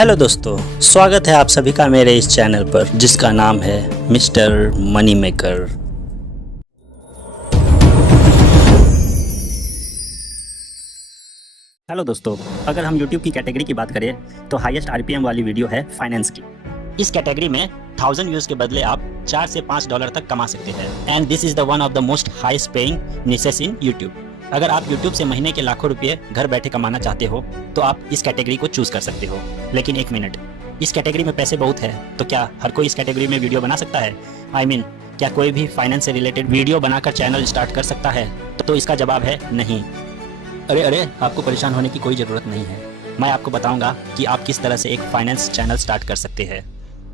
Hello दोस्तों, स्वागत है आप सभी का मेरे इस चैनल पर जिसका नाम है मिस्टर मनी मेकर। हेलो दोस्तों, अगर हम YouTube की कैटेगरी की बात करें तो हाईएस्ट RPM वाली वीडियो है फाइनेंस की। इस कैटेगरी में 1000 व्यूज के बदले आप 4 से $5 तक कमा सकते हैं and this is the one of the most highest paying niches in YouTube। अगर आप YouTube से महीने के लाखों रुपए घर बैठे कमाना चाहते हो तो आप इस कैटेगरी को चूज कर सकते हो। लेकिन एक मिनट, इस कैटेगरी में पैसे बहुत है तो क्या हर कोई इस कैटेगरी में वीडियो बना सकता है? क्या कोई भी फाइनेंस से रिलेटेड वीडियो बनाकर चैनल स्टार्ट कर सकता है? तो इसका जवाब है नहीं। अरे आपको परेशान होने की कोई ज़रूरत नहीं है। मैं आपको बताऊंगा कि आप किस तरह से एक फाइनेंस चैनल स्टार्ट कर सकते हैं।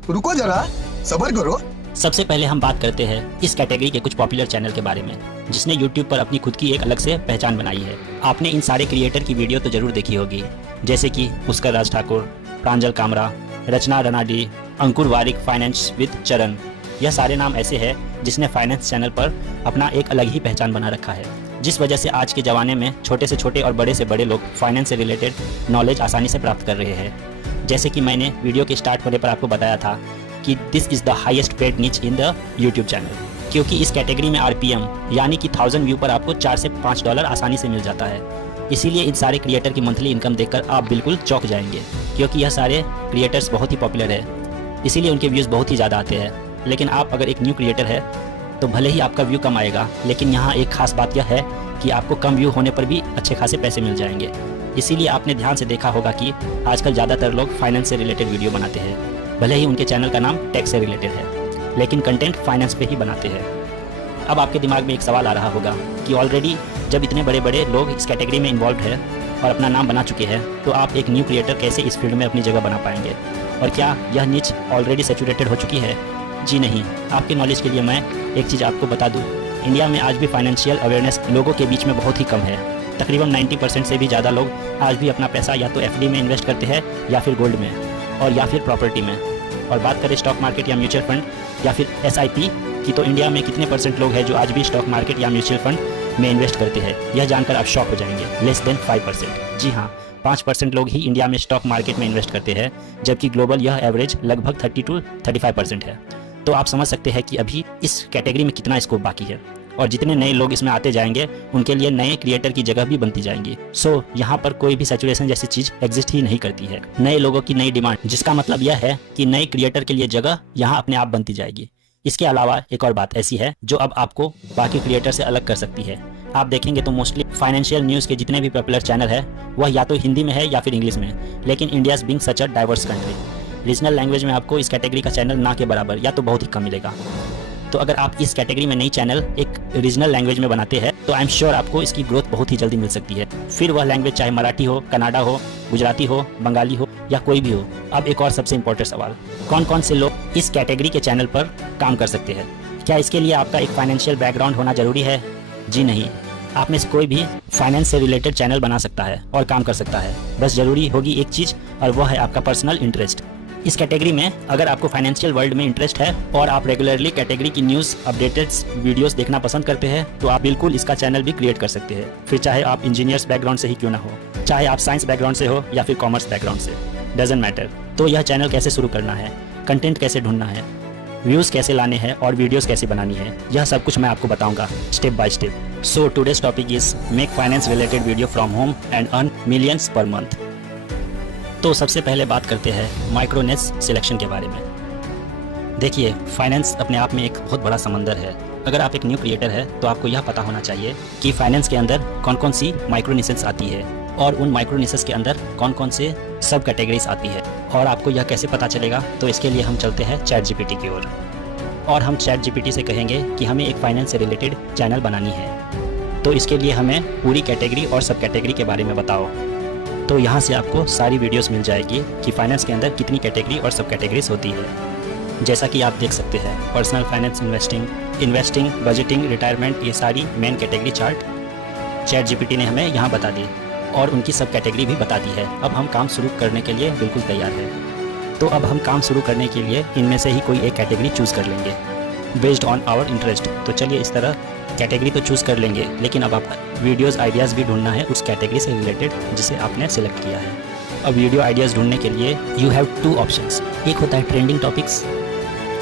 रुको जरा, सब्र करो। सबसे पहले हम बात करते हैं इस कैटेगरी के कुछ पॉपुलर चैनल के बारे में जिसने YouTube पर अपनी खुद की एक अलग से पहचान बनाई है। आपने इन सारे क्रिएटर की वीडियो तो जरूर देखी होगी, जैसे कि पुष्कर राज ठाकुर, प्रांजल कामरा, रचना रनाडी, अंकुर वारिक फाइनेंस विद चरण। यह सारे नाम ऐसे हैं जिसने फाइनेंस चैनल पर अपना एक अलग ही पहचान बना रखा है, जिस वजह से आज के ज़माने में छोटे से छोटे और बड़े से बड़े लोग फाइनेंस से रिलेटेड नॉलेज आसानी से प्राप्त कर रहे हैं। जैसे कि मैंने वीडियो के स्टार्ट होने पर आपको बताया था कि this is the highest paid निच इन द यूट्यूब चैनल, क्योंकि इस कैटेगरी में RPM यानी कि 1000 व्यू पर आपको 4 से $5 आसानी से मिल जाता है। इसीलिए इन सारे क्रिएटर की मंथली इनकम देखकर आप बिल्कुल चौंक जाएंगे, क्योंकि यह सारे क्रिएटर्स बहुत ही पॉपुलर है, इसीलिए उनके व्यूज़ बहुत ही ज़्यादा आते हैं। लेकिन आप अगर एक न्यू क्रिएटर है तो भले ही आपका व्यू कम आएगा, लेकिन यहाँ एक खास बात यह है कि आपको कम व्यू होने पर भी अच्छे खासे पैसे मिल जाएंगे। इसीलिए आपने ध्यान से देखा होगा कि आजकल ज़्यादातर लोग फाइनेंस से रिलेटेड वीडियो बनाते हैं, भले ही उनके चैनल का नाम टेक से रिलेटेड है, लेकिन कंटेंट फाइनेंस पे ही बनाते हैं। अब आपके दिमाग में एक सवाल आ रहा होगा कि ऑलरेडी जब इतने बड़े बड़े लोग इस कैटेगरी में इन्वॉल्व है और अपना नाम बना चुके हैं तो आप एक न्यू क्रिएटर कैसे इस फील्ड में अपनी जगह बना पाएंगे? और क्या यह निच ऑलरेडी सैचुरेटेड हो चुकी है? जी नहीं। आपके नॉलेज के लिए मैं एक चीज़ आपको बता दूँ, इंडिया में आज भी फाइनेंशियल अवेयरनेस लोगों के बीच में बहुत ही कम है। तकरीबन 90% से भी ज़्यादा लोग आज भी अपना पैसा या तो FD में इन्वेस्ट करते हैं या फिर गोल्ड में और या फिर प्रॉपर्टी में। और बात करें स्टॉक मार्केट या म्यूचुअल फंड या फिर SIP की, तो इंडिया में कितने % लोग हैं जो आज भी स्टॉक मार्केट या म्यूचुअल फंड में इन्वेस्ट करते हैं? यह जानकर आप शॉक हो जाएंगे, लेस देन 5%। जी हाँ, 5% लोग ही इंडिया में स्टॉक मार्केट में इन्वेस्ट करते हैं, जबकि ग्लोबल यह एवरेज लगभग 30 to 35% है। तो आप समझ सकते हैं कि अभी इस कैटेगरी में कितना स्कोप बाकी है, और जितने नए लोग इसमें आते जाएंगे उनके लिए नए क्रिएटर की जगह भी बनती जाएंगी। सो यहाँ पर कोई भी सैचुरेशन जैसी चीज़ एग्जिस्ट ही नहीं करती है। नए लोगों की नई डिमांड, जिसका मतलब यह है कि नए क्रिएटर के लिए जगह यहाँ अपने आप बनती जाएगी। इसके अलावा एक और बात ऐसी है जो अब आपको बाकी क्रिएटर से अलग कर सकती है। आप देखेंगे तो मोस्टली फाइनेंशियल न्यूज़ के जितने भी पॉपुलर चैनल है वह या तो हिंदी में है या फिर इंग्लिश में, लेकिन India's being such a diverse country, regional language में आपको इस कैटेगरी का चैनल ना के बराबर या तो बहुत ही कम मिलेगा। तो अगर आप इस कैटेगरी में नई चैनल एक रीजनल लैंग्वेज में बनाते हैं तो आई एम श्योर आपको इसकी ग्रोथ बहुत ही जल्दी मिल सकती है। फिर वह लैंग्वेज चाहे मराठी हो, कन्नड़ा हो, गुजराती हो, बंगाली हो या कोई भी हो। अब एक और सबसे इम्पोर्टेंट सवाल, कौन कौन से लोग इस कैटेगरी के चैनल पर काम कर सकते हैं? क्या इसके लिए आपका एक फाइनेंशियल बैकग्राउंड होना जरूरी है? जी नहीं। आप में से कोई भी फाइनेंस से रिलेटेड चैनल बना सकता है और काम कर सकता है, बस जरूरी होगी एक चीज़, और वह है आपका पर्सनल इंटरेस्ट। इस कैटेगरी में अगर आपको फाइनेंशियल वर्ल्ड में इंटरेस्ट है और आप रेगुलरली कैटेगरी की न्यूज़ अपडेटेड वीडियोस देखना पसंद करते हैं तो आप बिल्कुल इसका चैनल भी क्रिएट कर सकते हैं। फिर चाहे आप इंजीनियर्स बैकग्राउंड से ही क्यों ना हो, चाहे आप साइंस बैकग्राउंड से हो या फिर कॉमर्स बैकग्राउंड से, डजंट मैटर। तो यह चैनल कैसे शुरू करना है, कंटेंट कैसे ढूंढना है, व्यूज़ कैसे लाने हैं और वीडियोज़ कैसे बनानी है, यह सब कुछ मैं आपको बताऊँगा step by step. So today's topic is make finance related video from home and earn millions per month. तो सबसे पहले बात करते हैं माइक्रो निश सिलेक्शन के बारे में। देखिए, फाइनेंस अपने आप में एक बहुत बड़ा समंदर है। अगर आप एक न्यू क्रिएटर है तो आपको यह पता होना चाहिए कि फाइनेंस के अंदर कौन कौन सी माइक्रो निशेस आती है और उन माइक्रो निशेस के अंदर कौन कौन से सब कैटेगरीज आती है। और आपको यह कैसे पता चलेगा, तो इसके लिए हम चलते हैं ChatGPT की ओर और हम ChatGPT से कहेंगे कि हमें एक फाइनेंस से रिलेटेड चैनल बनानी है, तो इसके लिए हमें पूरी कैटेगरी और सब कैटेगरी के बारे में बताओ। तो यहाँ से आपको सारी वीडियोस मिल जाएगी कि फाइनेंस के अंदर कितनी कैटेगरी और सब कैटेगरीज होती है। जैसा कि आप देख सकते हैं, personal finance, investing, budgeting, retirement, ये सारी मेन कैटेगरी चार्ट ChatGPT ने हमें यहाँ बता दी और उनकी सब कैटेगरी भी बता दी है। अब हम काम शुरू करने के लिए बिल्कुल तैयार है। तो अब हम काम शुरू करने के लिए इनमें से ही कोई एक कैटेगरी चूज़ कर लेंगे बेस्ड ऑन आवर इंटरेस्ट। तो चलिए इस तरह कैटेगरी तो चूज़ कर लेंगे, लेकिन अब आप वीडियोज़ आइडियाज़ भी ढूंढना है उस कैटेगरी से रिलेटेड जिसे आपने सिलेक्ट किया है। अब वीडियो आइडियाज़ ढूंढने के लिए यू हैव टू ऑप्शंस। एक होता है ट्रेंडिंग टॉपिक्स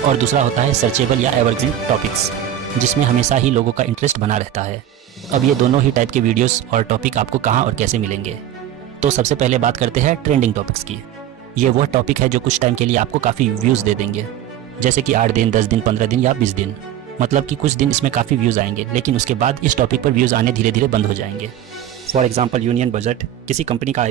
और दूसरा होता है सर्चेबल या एवरग्रीन टॉपिक्स, जिसमें हमेशा ही लोगों का इंटरेस्ट बना रहता है। अब ये दोनों ही टाइप के वीडियोस और टॉपिक आपको कहाँ और कैसे मिलेंगे। तो सबसे पहले बात करते हैं ट्रेंडिंग टॉपिक्स की। ये वह टॉपिक है जो कुछ टाइम के लिए आपको काफ़ी व्यूज़ दे देंगे, जैसे कि 8 दिन, 10 दिन, 15 दिन या 20 दिन। मतलब कि कुछ दिन इसमें काफ़ी व्यूज़ आएंगे, लेकिन उसके बाद इस टॉपिक पर व्यूज़ आने धीरे धीरे बंद हो जाएंगे। फॉर एग्जाम्पल यूनियन बजट, किसी कंपनी का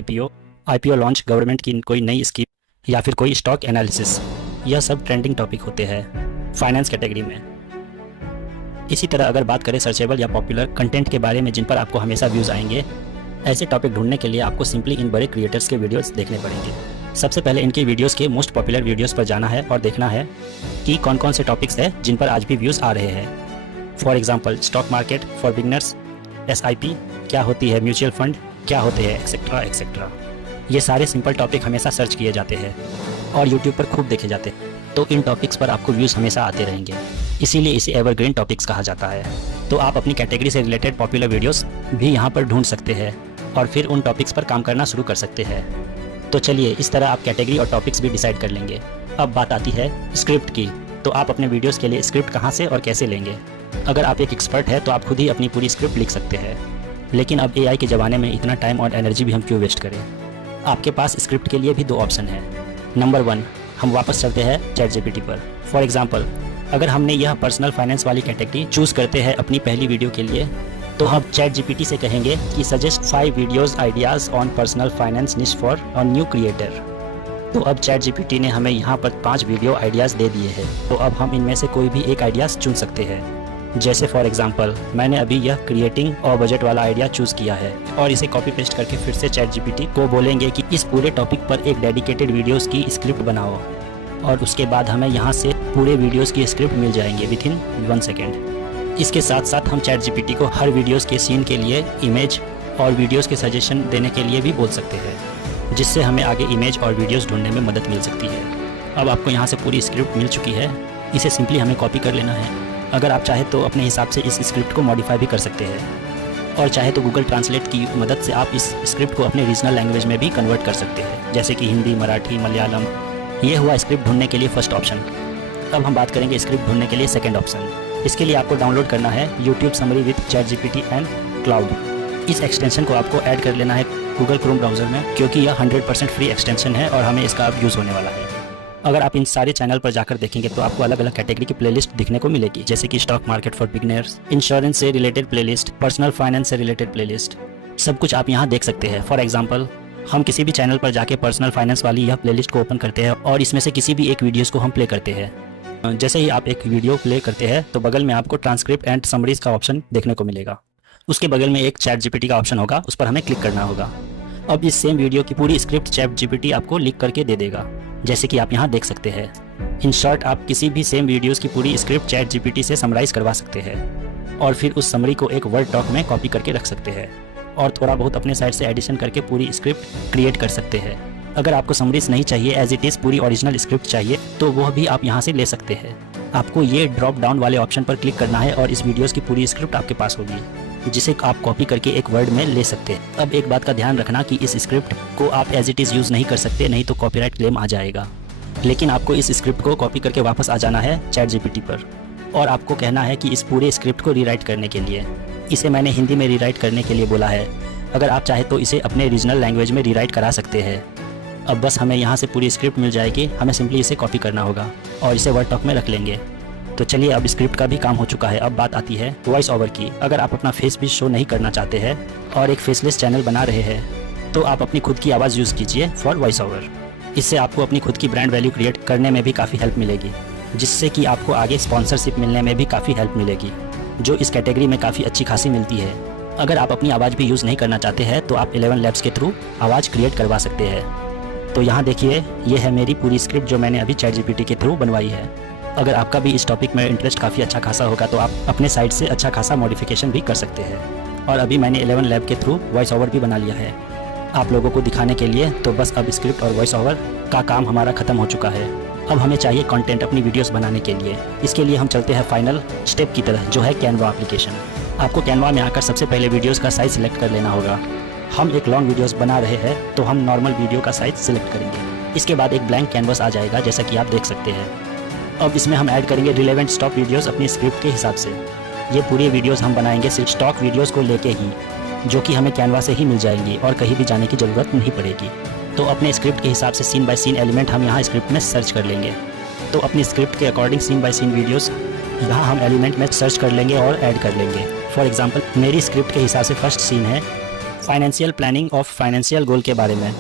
आईपीओ लॉन्च, गवर्नमेंट की कोई नई स्कीम या फिर कोई स्टॉक एनालिसिस, यह सब ट्रेंडिंग टॉपिक होते हैं फाइनेंस कैटेगरी में। इसी तरह अगर बात करें सर्चेबल या पॉपुलर कंटेंट के बारे में, जिन पर आपको हमेशा व्यूज़ आएंगे, ऐसे टॉपिक ढूंढने के लिए आपको सिंपली इन बड़े क्रिएटर्स के वीडियोस देखने पड़ेंगे। सबसे पहले इनके वीडियोस के मोस्ट पॉपुलर वीडियोस पर जाना है और देखना है कि कौन कौन से टॉपिक्स हैं जिन पर आज भी व्यूज़ आ रहे हैं। For example stock market for beginners, SIP क्या होती है, म्यूचुअल फंड क्या होते हैं, एक्सेट्रा एक्सेट्रा। ये सारे सिंपल टॉपिक हमेशा सर्च किए जाते हैं और यूट्यूब पर खूब देखे जाते हैं, तो इन टॉपिक्स पर आपको व्यूज़ हमेशा आते रहेंगे, इसीलिए इसे एवरग्रीन टॉपिक्स कहा जाता है। तो आप अपनी कैटेगरी से रिलेटेड पॉपुलर वीडियोस भी यहाँ पर ढूंढ सकते हैं और फिर उन टॉपिक्स पर काम करना शुरू कर सकते हैं। तो चलिए, इस तरह आप कैटेगरी और टॉपिक्स भी डिसाइड कर लेंगे। अब बात आती है स्क्रिप्ट की। तो आप अपने वीडियोस के लिए स्क्रिप्ट कहाँ से और कैसे लेंगे। अगर आप एक एक्सपर्ट है तो आप खुद ही अपनी पूरी स्क्रिप्ट लिख सकते हैं, लेकिन अब AI के ज़माने में इतना टाइम और एनर्जी भी हम क्यों वेस्ट करें। आपके पास स्क्रिप्ट के लिए भी 2 ऑप्शन है। नंबर 1, हम वापस चलते हैं ChatGPT पर। फॉर एग्जाम्पल अगर हमने यह पर्सनल फाइनेंस वाली कैटेगरी चूज़ करते हैं अपनी पहली वीडियो के लिए, तो हम ChatGPT से कहेंगे कि suggest 5 videos ideas on personal finance निश फॉर अ न्यू क्रिएटर। तो अब ChatGPT ने हमें यहाँ पर 5 वीडियो आइडियाज़ दे दिए हैं। तो अब हम इनमें से कोई भी एक आइडियाज़ चुन सकते हैं। जैसे फॉर एग्जांपल मैंने अभी यह क्रिएटिंग और बजट वाला आइडिया चूज़ किया है और इसे कॉपी पेस्ट करके फिर से ChatGPT को बोलेंगे कि इस पूरे टॉपिक पर एक डेडिकेटेड वीडियोस की स्क्रिप्ट बनाओ, और उसके बाद हमें यहाँ से पूरे वीडियोस की स्क्रिप्ट मिल जाएंगे विथिन 1 सेकेंड। इसके साथ साथ हम ChatGPT को हर वीडियोस के सीन के लिए इमेज और वीडियोस के सजेशन देने के लिए भी बोल सकते हैं, जिससे हमें आगे इमेज और वीडियोस ढूंढने में मदद मिल सकती है। अब आपको यहाँ से पूरी स्क्रिप्ट मिल चुकी है, इसे सिंपली हमें कॉपी कर लेना है। अगर आप चाहे तो अपने हिसाब से इस स्क्रिप्ट को मॉडिफाई भी कर सकते हैं, और चाहे तो गूगल ट्रांसलेट की मदद से आप इस स्क्रिप्ट को अपने रीजनल लैंग्वेज में भी कन्वर्ट कर सकते हैं, जैसे कि हिंदी, मराठी, मलयालम। ये हुआ स्क्रिप्ट ढूंढने के लिए फर्स्ट ऑप्शन। अब हम बात करेंगे स्क्रिप्ट ढूंढने के लिए सेकंड ऑप्शन। इसके लिए आपको डाउनलोड करना है YouTube summary with ChatGPT and cloud. इस एक्सटेंशन को आपको ऐड कर लेना है गूगल क्रोम ब्राउज़र में, क्योंकि यह 100% फ्री एक्सटेंशन है और हमें इसका अब यूज़ होने वाला है। अगर आप इन सारे चैनल पर जाकर देखेंगे तो आपको अलग अलग कैटेगरी की प्लेलिस्ट दिखने को मिलेगी, जैसे कि stock market for beginners, insurance से रिलेटेड प्लेलिस्ट, पर्सनल फाइनेंस से रिलेटेड प्लेलिस्ट, सब कुछ आप यहाँ देख सकते हैं। फॉर एग्जांपल हम किसी भी चैनल पर जाके पर्सनल फाइनेंस वाली यह प्लेलिस्ट को ओपन करते हैं और इसमें से किसी भी एक वीडियोस को हम प्ले करते हैं। जैसे ही आप एक वीडियो प्ले करते हैं तो बगल में आपको ट्रांसक्रिप्ट एंड समरीज का ऑप्शन देखने को मिलेगा। उसके बगल में एक ChatGPT का ऑप्शन होगा, उस पर हमें क्लिक करना होगा। अब इस सेम वीडियो की पूरी स्क्रिप्ट ChatGPT आपको लिख करके दे देगा, जैसे कि आप यहाँ देख सकते हैं। इन शॉर्ट आप किसी भी सेम वीडियोस की पूरी स्क्रिप्ट ChatGPT से समराइज करवा सकते हैं और फिर उस समरी को एक वर्ड डॉक में कॉपी करके रख सकते हैं और थोड़ा बहुत अपने साइड से एडिशन करके पूरी स्क्रिप्ट क्रिएट कर सकते हैं। अगर आपको समरीज नहीं चाहिए, एज इट इज़ पूरी ओरिजिनल स्क्रिप्ट चाहिए, तो वह भी आप यहाँ से ले सकते हैं। आपको ये ड्रॉप डाउन वाले ऑप्शन पर क्लिक करना है और इस वीडियोस की पूरी स्क्रिप्ट आपके पास होगी, जिसे आप कॉपी करके एक वर्ड में ले सकते हैं। अब एक बात का ध्यान रखना कि इस स्क्रिप्ट को आप एज इट इज़ यूज़ नहीं कर सकते, नहीं तो कॉपीराइट क्लेम आ जाएगा। लेकिन आपको इस स्क्रिप्ट को कॉपी करके वापस आ जाना है ChatGPT पर और आपको कहना है कि इस पूरे स्क्रिप्ट को रीराइट करने के लिए, इसे मैंने हिंदी में रीराइट करने के लिए बोला है। अगर आप चाहे तो इसे अपने रीजनल लैंग्वेज में रीराइट करा सकते हैं। अब बस हमें यहाँ से पूरी स्क्रिप्ट मिल जाएगी, हमें सिंपली इसे कॉपी करना होगा और इसे वर्ड डॉक में रख लेंगे। तो चलिए, अब स्क्रिप्ट का भी काम हो चुका है। अब बात आती है वॉइस ओवर की। अगर आप अपना फेस भी शो नहीं करना चाहते हैं और एक फेसलेस चैनल बना रहे हैं, तो आप अपनी खुद की आवाज़ यूज़ कीजिए फॉर वॉइस ओवर। इससे आपको अपनी खुद की ब्रांड वैल्यू क्रिएट करने में भी काफ़ी हेल्प मिलेगी, जिससे कि आपको आगे स्पॉन्सरशिप मिलने में भी काफ़ी हेल्प मिलेगी, जो इस कैटेगरी में काफ़ी अच्छी खासी मिलती है। अगर आप अपनी आवाज़ भी यूज़ नहीं करना चाहते हैं तो आप 11 लैब्स के थ्रू आवाज़ क्रिएट करवा सकते हैं। तो यहाँ देखिए, ये है मेरी पूरी स्क्रिप्ट जो मैंने अभी ChatGPT के थ्रू बनवाई है। अगर आपका भी इस टॉपिक में इंटरेस्ट काफ़ी अच्छा खासा होगा तो आप अपने साइड से अच्छा खासा मॉडिफिकेशन भी कर सकते हैं। और अभी मैंने 11 लैब के थ्रू वॉइस ओवर भी बना लिया है आप लोगों को दिखाने के लिए। तो बस अब स्क्रिप्ट और वॉइस ओवर का काम हमारा ख़त्म हो चुका है। अब हमें चाहिए कंटेंट अपनी वीडियोस बनाने के लिए। इसके लिए हम चलते हैं फाइनल स्टेप की तरफ, जो है कैनवा एप्लीकेशन। आपको कैनवा में आकर सबसे पहले वीडियोस का साइज सिलेक्ट कर लेना होगा। हम एक लॉन्ग वीडियोस बना रहे हैं तो हम नॉर्मल वीडियो का साइज सिलेक्ट करेंगे। इसके बाद एक ब्लैंक कैनवस आ जाएगा जैसा कि आप देख सकते हैं। अब इसमें हम ऐड करेंगे रिलेवेंट स्टॉक वीडियोस अपनी स्क्रिप्ट के हिसाब से। ये पूरी वीडियोस हम बनाएंगे सिर्फ स्टॉक वीडियोस को लेके ही, जो कि हमें कैनवा से ही मिल जाएंगी और कहीं भी जाने की ज़रूरत नहीं पड़ेगी। तो अपने स्क्रिप्ट के हिसाब से सीन बाय सीन एलिमेंट हम यहाँ स्क्रिप्ट में सर्च कर लेंगे। तो अपनी स्क्रिप्ट के according scene by scene videos यहाँ हम एलिमेंट में सर्च कर लेंगे और ऐड कर लेंगे। फॉर एग्जांपल मेरी स्क्रिप्ट के हिसाब से फर्स्ट सीन है financial planning of financial goal के बारे में।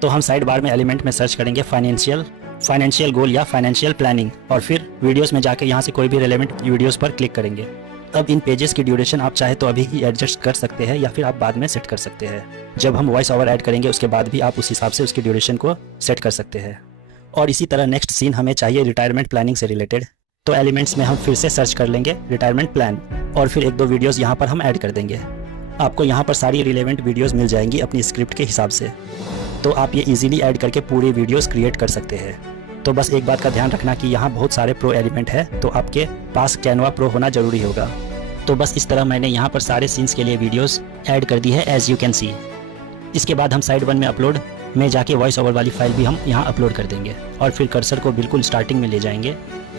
तो हम साइड बार में एलिमेंट में सर्च करेंगे फाइनेंशियल गोल या फाइनेंशियल प्लानिंग, और फिर वीडियोस में जाकर यहाँ से कोई भी रिलेवेंट वीडियोस पर क्लिक करेंगे। अब इन पेजेस की ड्यूरेशन आप चाहे तो अभी ही एडजस्ट कर सकते हैं या फिर आप बाद में सेट कर सकते हैं। जब हम वॉइस ओवर ऐड करेंगे उसके बाद भी आप उस हिसाब से उसकी ड्यूरेशन को सेट कर सकते हैं। और इसी तरह नेक्स्ट सीन हमें चाहिए रिटायरमेंट प्लानिंग से रिलेटेड। तो एलिमेंट्स में हम फिर से सर्च कर लेंगे रिटायरमेंट प्लान, और फिर एक दो वीडियोस यहाँ पर हम ऐड कर देंगे। आपको यहाँ पर सारी रिलेवेंट वीडियोस मिल जाएंगी अपनी स्क्रिप्ट के हिसाब से, तो आप ये इजीली ऐड करके पूरी वीडियोस क्रिएट कर सकते हैं। तो बस एक बात का ध्यान रखना कि यहाँ बहुत सारे प्रो एलिमेंट है, तो आपके पास कैनवा प्रो होना जरूरी होगा। तो बस इस तरह मैंने यहाँ पर सारे सीन्स के लिए वीडियोस ऐड कर दी है एज यू कैन सी। इसके बाद हम साइड 1 में अपलोड में जाके वॉइस ओवर वाली फाइल भी हम यहाँ अपलोड कर देंगे, और फिर कर्सर को बिल्कुल स्टार्टिंग में ले जाएंगे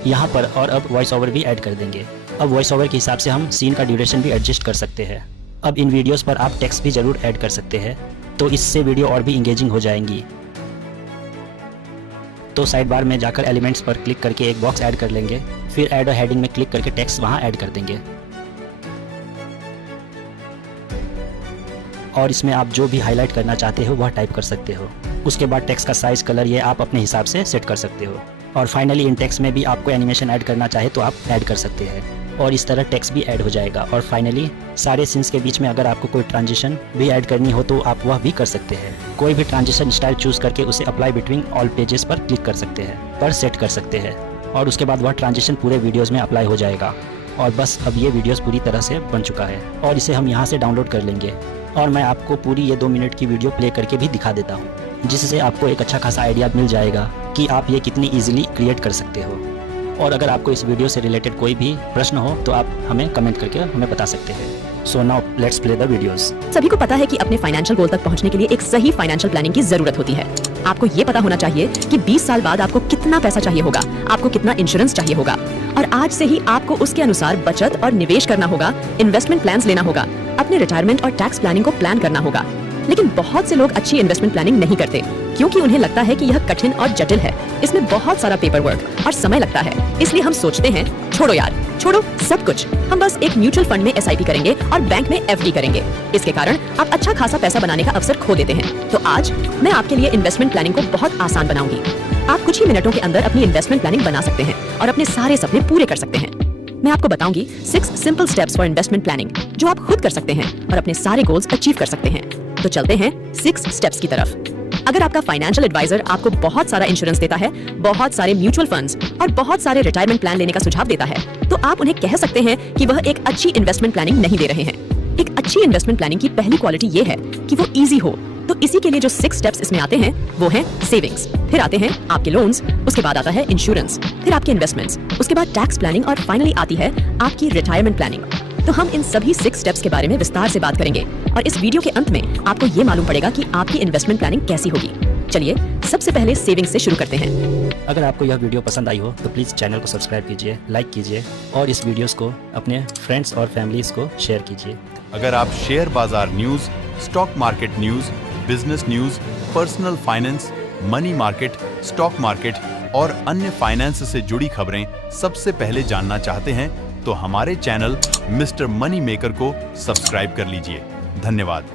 यहाँ पर, और अब वॉइस ओवर भी ऐड कर देंगे। अब वॉइस ओवर के हिसाब से हम सीन का ड्यूरेशन भी एडजस्ट कर सकते हैं। अब इन वीडियोस पर आप टेक्स्ट भी ज़रूर ऐड कर सकते हैं, तो इससे वीडियो और भी इंगेजिंग हो जाएंगी। तो साइड बार में जाकर एलिमेंट्स पर क्लिक करके एक बॉक्स ऐड कर लेंगे, फिर ऐड और हेडिंग में क्लिक करके टेक्स्ट वहाँ ऐड कर देंगे। और इसमें आप जो भी हाईलाइट करना चाहते हो वह टाइप कर सकते हो। उसके बाद टेक्स्ट का साइज, कलर ये आप अपने हिसाब से सेट कर सकते हो। और फाइनली इन टेक्स्ट में भी आपको एनिमेशन ऐड करना चाहे तो आप ऐड कर सकते हैं, और इस तरह टेक्स्ट भी ऐड हो जाएगा। और फाइनली सारे सीन्स के बीच में अगर आपको कोई ट्रांजिशन भी ऐड करनी हो तो आप वह भी कर सकते हैं। कोई भी ट्रांजिशन स्टाइल चूज करके उसे अप्लाई बिटवीन ऑल पेजेस पर क्लिक कर सकते हैं, पर सेट कर सकते हैं, और उसके बाद वह ट्रांजिशन पूरे वीडियोज़ में अप्लाई हो जाएगा। और बस अब ये वीडियोज़ पूरी तरह से बन चुका है, और इसे हम यहाँ से डाउनलोड कर लेंगे। और मैं आपको पूरी ये 2 मिनट की वीडियो प्ले करके भी दिखा देता हूँ, जिससे आपको एक अच्छा खासा आइडिया मिल जाएगा कि आप ये कितनी इजीली क्रिएट कर सकते हो। और अगर आपको इस वीडियो से रिलेटेड कोई भी प्रश्न हो तो आप हमें कमेंट करके हमें बता सकते हैं। So now let's play the videos. सभी को पता है कि अपने फाइनेंशियल गोल तक पहुंचने के लिए एक सही फाइनेंशियल प्लानिंग की जरूरत होती है। आपको ये पता होना चाहिए कि 20 साल बाद आपको कितना पैसा चाहिए होगा, आपको कितना इंश्योरेंस चाहिए होगा, और आज से ही आपको उसके अनुसार बचत और निवेश करना होगा, इन्वेस्टमेंट प्लान्स लेना होगा, अपने रिटायरमेंट और टैक्स प्लानिंग को प्लान करना होगा। लेकिन बहुत से लोग अच्छी इन्वेस्टमेंट प्लानिंग नहीं करते, क्योंकि उन्हें लगता है कि यह कठिन और जटिल है, इसमें बहुत सारा पेपर वर्क और समय लगता है। इसलिए हम सोचते हैं छोड़ो यार, छोड़ो सब कुछ, हम बस एक म्यूचुअल फंड में SIP करेंगे और बैंक में FD करेंगे। इसके कारण आप अच्छा खासा पैसा बनाने का अवसर खो देते हैं। तो आज मैं आपके लिए इन्वेस्टमेंट प्लानिंग को बहुत आसान बनाऊंगी। आप कुछ ही मिनटों के अंदर अपनी इन्वेस्टमेंट प्लानिंग बना सकते हैं और अपने सारे सपने पूरे कर सकते हैं। मैं आपको बताऊंगी 6 simple steps for investment planning, जो आप खुद कर सकते हैं और अपने सारे गोल्स अचीव कर सकते हैं। तो चलते हैं 6 स्टेप्स की तरफ। अगर आपका फाइनेंशियल एडवाइजर आपको बहुत सारा इंश्योरेंस देता है, बहुत सारे म्यूचुअल फंड्स और बहुत सारे रिटायरमेंट प्लान लेने का सुझाव देता है, तो आप उन्हें कह सकते हैं कि वह एक अच्छी इन्वेस्टमेंट प्लानिंग नहीं दे रहे हैं। एक अच्छी इन्वेस्टमेंट प्लानिंग की पहली क्वालिटी ये है कि वो इजी हो। तो इसी के लिए जो 6 स्टेप्स इसमें आते हैं वो हैं सेविंग्स, फिर आते हैं आपके लोन्स, उसके बाद आता है इंश्योरेंस, फिर आपके इन्वेस्टमेंट्स, उसके बाद टैक्स प्लानिंग, और फाइनली आती है आपकी रिटायरमेंट प्लानिंग। तो हम इन सभी 6 स्टेप्स के बारे में विस्तार से बात करेंगे, और इस वीडियो के अंत में आपको ये मालूम पड़ेगा कि आपकी इन्वेस्टमेंट प्लानिंग कैसी होगी। चलिए सबसे पहले सेविंग्स से शुरू करते हैं। अगर आपको यह वीडियो पसंद आई हो तो प्लीज़ चैनल को सब्सक्राइब कीजिए, लाइक कीजिए, और इस वीडियोस को अपने फ्रेंड्स और फैमिलीज को शेयर कीजिए। अगर आप शेयर बाजार news, stock market news, business news, personal finance, money market, stock market और अन्य फाइनेंस से जुड़ी खबरें सबसे पहले जानना चाहते हैं तो हमारे चैनल मिस्टर मनी मेकर को सब्सक्राइब कर लीजिए। धन्यवाद।